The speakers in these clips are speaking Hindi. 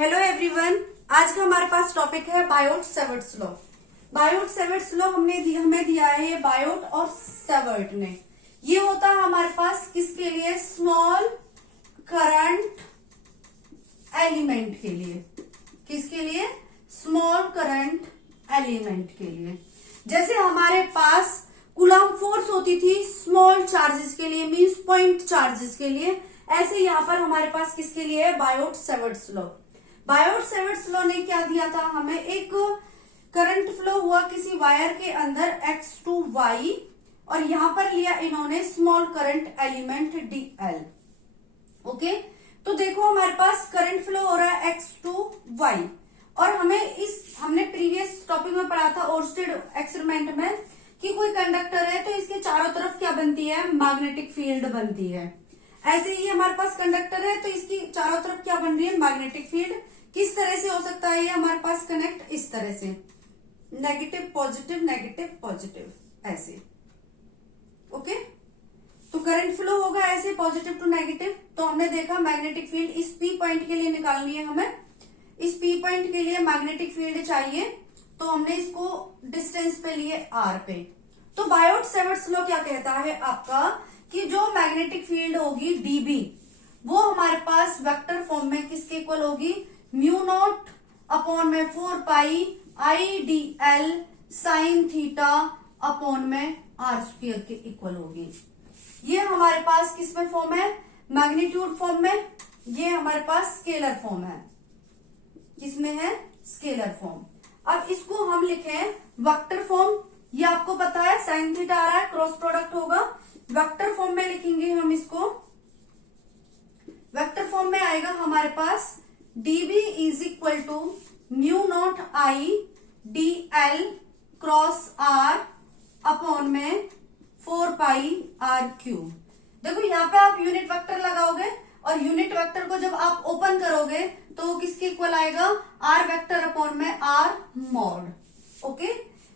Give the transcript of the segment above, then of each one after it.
हेलो एवरीवन, आज का हमारे पास टॉपिक है बायोट-सेवर्ट्स लॉ। बायोट-सेवर्ट्स लॉ हमें दिया है ये बायोट और सेवर्ट ने। ये होता है हमारे पास किसके लिए? स्मॉल करंट एलिमेंट के लिए। किसके लिए? स्मॉल करंट एलिमेंट के लिए। जैसे हमारे पास कूलम्ब फोर्स होती थी स्मॉल चार्जेस के लिए, मींस पॉइंट चार्जेस के लिए, ऐसे यहाँ पर हमारे पास किसके लिए है? Biot-Savart's law. बायोट-सेवर्ट्स लॉ ने क्या दिया था हमें? एक करंट फ्लो हुआ किसी वायर के अंदर x टू y, और यहां पर लिया इन्होंने small current element dl। Okay, तो देखो हमारे पास करंट फ्लो हो रहा है x टू y, और हमने प्रीवियस टॉपिक में पढ़ा था ओर्स्टेड एक्सपेरिमेंट में कि कोई कंडक्टर है तो इसके चारों तरफ क्या बनती है? मैग्नेटिक फील्ड बनती है। ऐसे ही हमारे पास कंडक्टर है तो इसकी चारों तरफ क्या बन रही है? Magnetic field. किस तरह से हो सकता है ये हमारे पास कनेक्ट? इस तरह से, नेगेटिव पॉजिटिव ऐसे। ओके, तो करंट फ्लो होगा ऐसे पॉजिटिव टू नेगेटिव। तो हमने देखा मैग्नेटिक फील्ड इस पी पॉइंट के लिए निकालनी है हमें। इस पी पॉइंट के लिए मैग्नेटिक फील्ड चाहिए, तो हमने इसको डिस्टेंस पे लिए आर पे। तो बायोट-सेवर्ट्स लॉ क्या कहता है आपका कि जो मैग्नेटिक फील्ड होगी डीबी, वो हमारे पास वेक्टर फॉर्म में किसके इक्वल होगी? म्यू नॉट अपॉन में 4 pi I D l sine theta upon में आर स्क्वायर के इक्वल होगी। ये हमारे पास किस में फॉर्म है? मैग्नीट्यूड फॉर्म में। ये हमारे पास स्केलर फॉर्म है। किसमें है? Scalar form. अब इसको हम लिखें वेक्टर फॉर्म। ये आपको पता है साइन थीटा आ रहा है, क्रॉस प्रोडक्ट होगा। वेक्टर फॉर्म में लिखेंगे हम इसको। वेक्टर फॉर्म में आएगा हमारे पास dB is equal to mu naught I D L cross R upon में 4 पाई आर क्यूब। देखो यहाँ पे आप यूनिट वेक्टर लगाओगे, और यूनिट वेक्टर को जब आप ओपन करोगे तो वो किसके इक्वल आएगा? आर वेक्टर अपॉन में आर मॉड। ओके,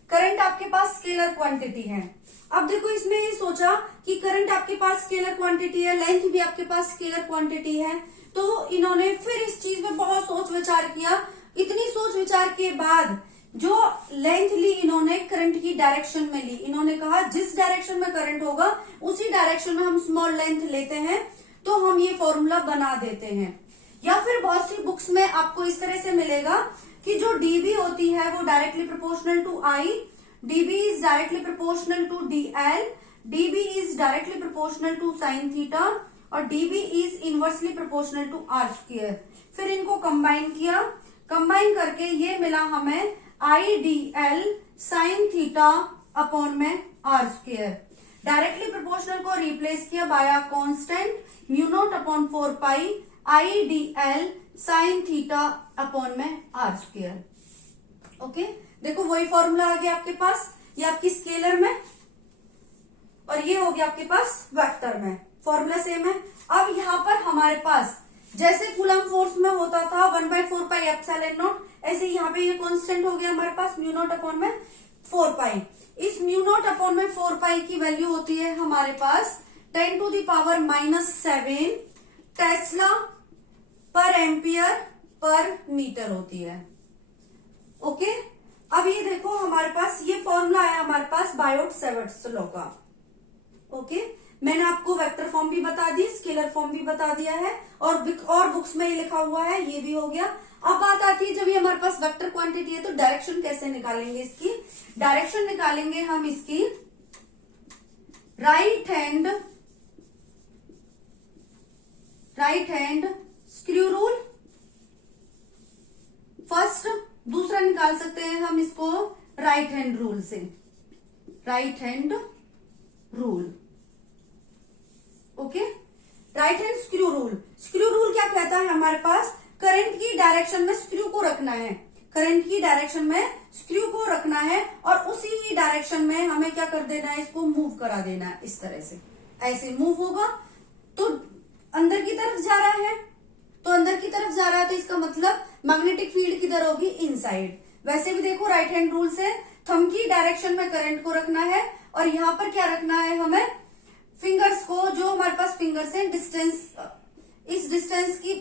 करंट आपके पास स्केलर क्वांटिटी है। अब देखो इसमें ये सोचा कि करंट आपके पास स्केलर क्वांटिटी है, लेंथ भी आपके पास स्केलर क्वांटिटी है, तो इन्होंने फिर इस चीज में बहुत सोच विचार किया। इतनी सोच विचार के बाद जो लेंथ ली इन्होंने करंट की डायरेक्शन में ली। इन्होंने कहा जिस डायरेक्शन में करंट होगा उसी डायरेक्शन में हम स्मॉल लेंथ लेते हैं, तो हम ये फॉर्मूला बना देते हैं। या फिर बहुत सी बुक्स में आपको इस तरह से मिलेगा कि जो डीबी होती है वो directly proportional to I, dB is directly proportional to dl, dB is directly proportional to sine theta, और dB is inversely proportional to r square. फिर इनको कंबाइन किया, कंबाइन करके ये मिला हमें I D l sine theta upon में आर स्क्वायर। डायरेक्टली प्रोपोर्शनल को रिप्लेस किया by a constant mu nought upon 4 pi I D l sine theta upon में आर स्क्वायर। ओके, देखो वही फॉर्मूला आ गया आपके पास, ये आपकी स्केलर में, और ये हो गया आपके पास वेक्टर में। फॉर्मूला सेम है। अब यहाँ पर हमारे पास जैसे कूलम्ब फोर्स में होता था 1/4 पाई एप्सिलॉन नॉट, ऐसे यहाँ पे ये कांस्टेंट हो गया हमारे पास म्यू नॉट अपॉन में 4 पाई। इस म्यू नॉट अपॉन में 4 पाई की वैल्यू होती है हमारे पास 10⁻⁻7 टेस्ला पर एम्पियर पर मीटर होती है। ओके, अब ये देखो हमारे पास ये फॉर्मूला आया हमारे पास बायोट-सेवर्ट्स लॉ का। ओके, मैंने आपको वेक्टर फॉर्म भी बता दी, स्केलर फॉर्म भी बता दिया है, और बुक्स में ये लिखा हुआ है, ये भी हो गया। अब बात आती है जब ये हमारे पास वेक्टर क्वांटिटी है तो डायरेक्शन कैसे निकालेंगे? इसकी डायरेक्शन निकालेंगे हम इसकी right hand screw rule first, दूसरा निकाल सकते हैं हम इसको राइट हैंड रूल से, right hand rule. Okay, right hand screw rule. Screw rule क्या कहता है? हमारे पास करंट की डायरेक्शन में स्क्रू को रखना है, करंट की डायरेक्शन में स्क्रू को रखना है, और उसी ही डायरेक्शन में हमें क्या कर देना है? इसको मूव करा देना है। इस तरह से ऐसे मूव होगा तो अंदर की तरफ जा रहा है, तो अंदर की तरफ जा रहा है तो इसका मतलब मैग्नेटिक फील्ड किधर होगी? इनसाइड। वैसे भी देखो राइट हैंड रूल से थंब की डायरेक्शन में करंट को रखना है, और यहां पर क्या रखना है हमें? फिंगर्स को, जो हमारे पास फिंगर्स हैं डिस्टेंस, इस डिस्टेंस की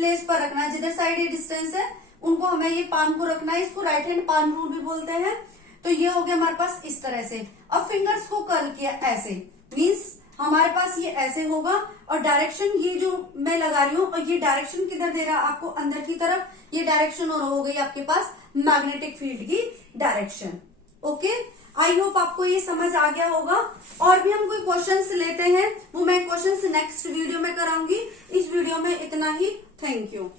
प्लेस पर रखना है, जिधर साइड ये डिस्टेंस है उनको हमें ये पाम को रखना है। इसको राइट हैंड पाम रूल भी बोलते हैं। तो ये हो गया हमारे पास इस तरह से। अब फिंगर्स को कर्ल किया ऐसे, मीन्स हमारे पास ये ऐसे होगा और डायरेक्शन ये जो मैं लगा रही हूँ, और ये डायरेक्शन किधर दे रहा है आपको, अंदर की तरफ। ये डायरेक्शन और हो गई आपके पास मैग्नेटिक फील्ड की डायरेक्शन। ओके, आई होप आपको ये समझ आ गया होगा। और भी हम कोई क्वेश्चंस लेते हैं, वो मैं क्वेश्चंस नेक्स्ट वीडियो में कराऊंगी। इस वीडियो में इतना ही। Thank you.